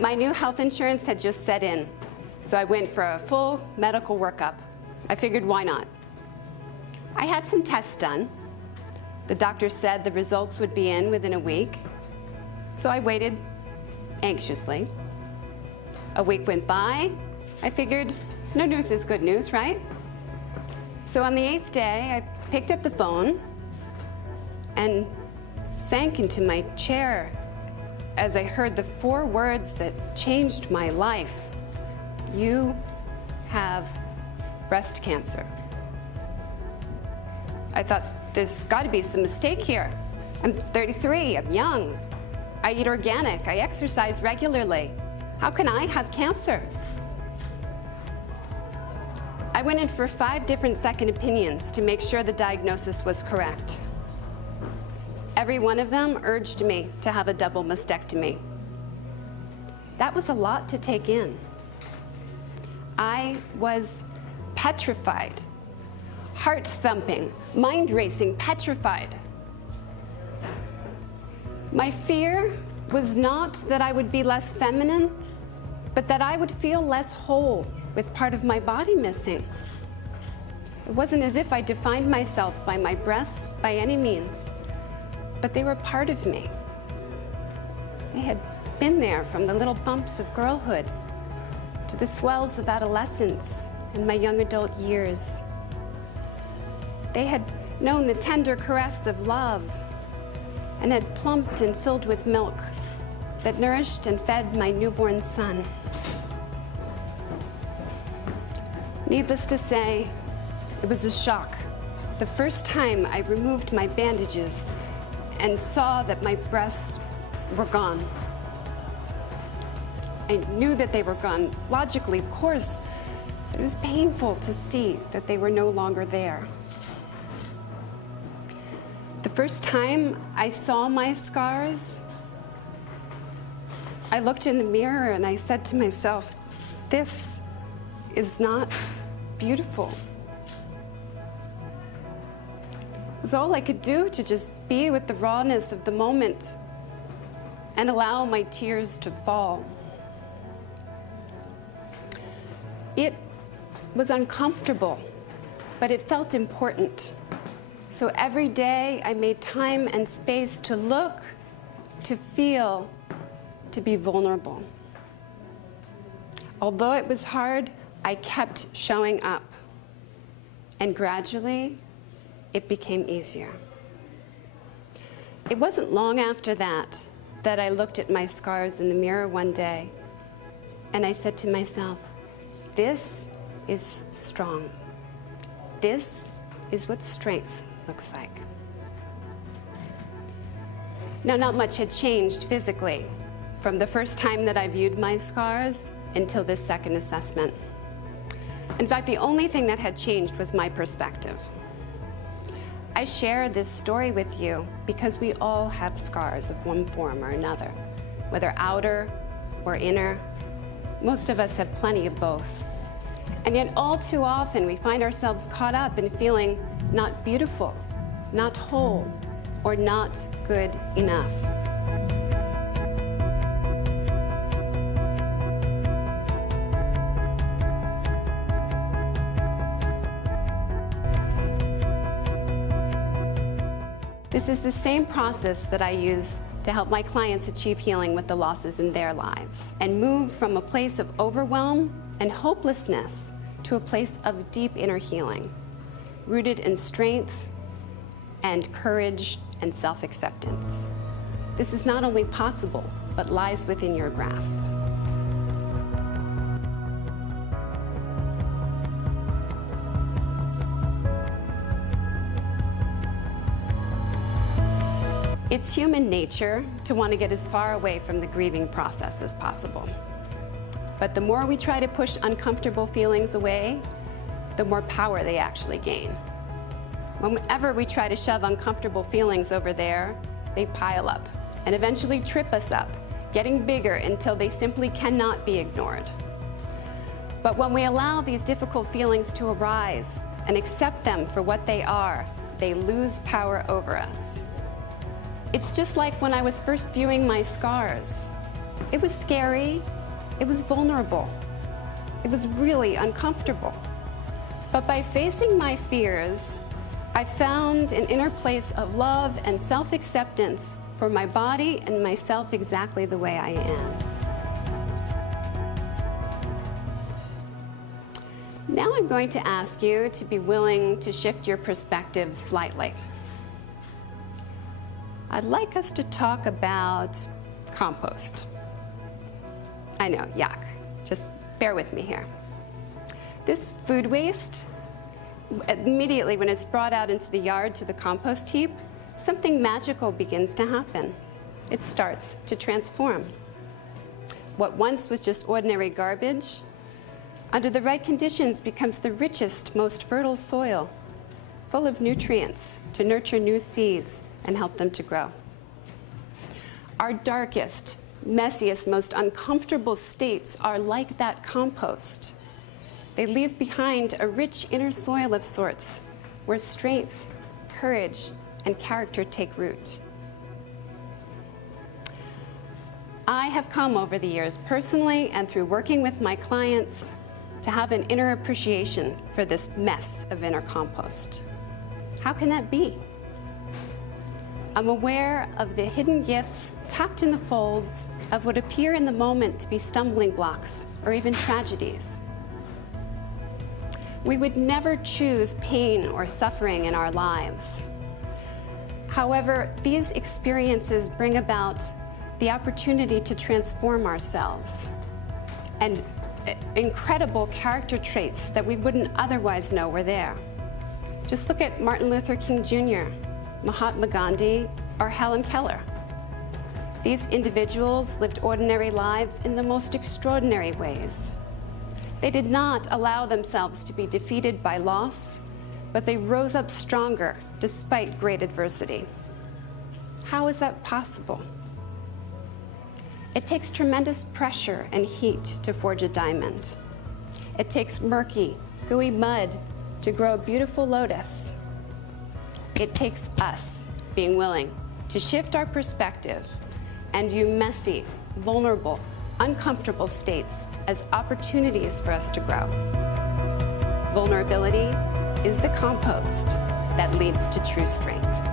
My new health insurance had just set in, so I went for a full medical workup. I figured, why not? I had some tests done. The doctor said the results would be in within a week, so I waited anxiously. A week went by. I figured, no news is good news, right? So on the 8th day, I picked up the phone and sank into my chair as I heard the 4 words that changed my life. You have breast cancer. I thought, there's got to be some mistake here. I'm 33, I'm young. I eat organic, I exercise regularly. How can I have cancer? I went in for 5 different second opinions to make sure the diagnosis was correct. Every one of them urged me to have a double mastectomy. That was a lot to take in. I was petrified, heart thumping, mind racing, petrified. My fear was not that I would be less feminine, but that I would feel less whole with part of my body missing. It wasn't as if I defined myself by my breasts by any means, but they were part of me. They had been there from the little bumps of girlhood to the swells of adolescence and my young adult years. They had known the tender caress of love and had plumped and filled with milk that nourished and fed my newborn son. Needless to say, it was a shock. The first time I removed my bandages and saw that my breasts were gone. I knew that they were gone, logically, of course, but it was painful to see that they were no longer there. The first time I saw my scars, I looked in the mirror and I said to myself, this is not beautiful. It was all I could do to just be with the rawness of the moment and allow my tears to fall. It was uncomfortable, but it felt important. So every day I made time and space to look, to feel, to be vulnerable. Although it was hard, I kept showing up. And gradually, it became easier. It wasn't long after that that I looked at my scars in the mirror one day, and I said to myself, this is strong. This is what strength looks like. Now, not much had changed physically from the first time that I viewed my scars until this second assessment. In fact, the only thing that had changed was my perspective. I share this story with you because we all have scars of one form or another, whether outer or inner. Most of us have plenty of both. And yet all too often we find ourselves caught up in feeling not beautiful, not whole, or not good enough. This is the same process that I use to help my clients achieve healing with the losses in their lives and move from a place of overwhelm and hopelessness to a place of deep inner healing, rooted in strength and courage and self-acceptance. This is not only possible, but lies within your grasp. It's human nature to want to get as far away from the grieving process as possible. But the more we try to push uncomfortable feelings away, the more power they actually gain. Whenever we try to shove uncomfortable feelings over there, they pile up and eventually trip us up, getting bigger until they simply cannot be ignored. But when we allow these difficult feelings to arise and accept them for what they are, they lose power over us. It's just like when I was first viewing my scars. It was scary, it was vulnerable, it was really uncomfortable. But by facing my fears, I found an inner place of love and self-acceptance for my body and myself exactly the way I am. Now I'm going to ask you to be willing to shift your perspective slightly. I'd like us to talk about compost. I know, yuck. Just bear with me here. This food waste, immediately when it's brought out into the yard to the compost heap, something magical begins to happen. It starts to transform. What once was just ordinary garbage, under the right conditions becomes the richest, most fertile soil, full of nutrients to nurture new seeds and help them to grow. Our darkest, messiest, most uncomfortable states are like that compost. They leave behind a rich inner soil of sorts, where strength, courage, and character take root. I have come over the years, personally and through working with my clients, to have an inner appreciation for this mess of inner compost. How can that be? I'm aware of the hidden gifts tucked in the folds of what appear in the moment to be stumbling blocks or even tragedies. We would never choose pain or suffering in our lives. However, these experiences bring about the opportunity to transform ourselves and incredible character traits that we wouldn't otherwise know were there. Just look at Martin Luther King Jr., Mahatma Gandhi, or Helen Keller. These individuals lived ordinary lives in the most extraordinary ways. They did not allow themselves to be defeated by loss, but they rose up stronger despite great adversity. How is that possible? It takes tremendous pressure and heat to forge a diamond. It takes murky, gooey mud to grow a beautiful lotus. It takes us being willing to shift our perspective and view messy, vulnerable, uncomfortable states as opportunities for us to grow. Vulnerability is the compost that leads to true strength.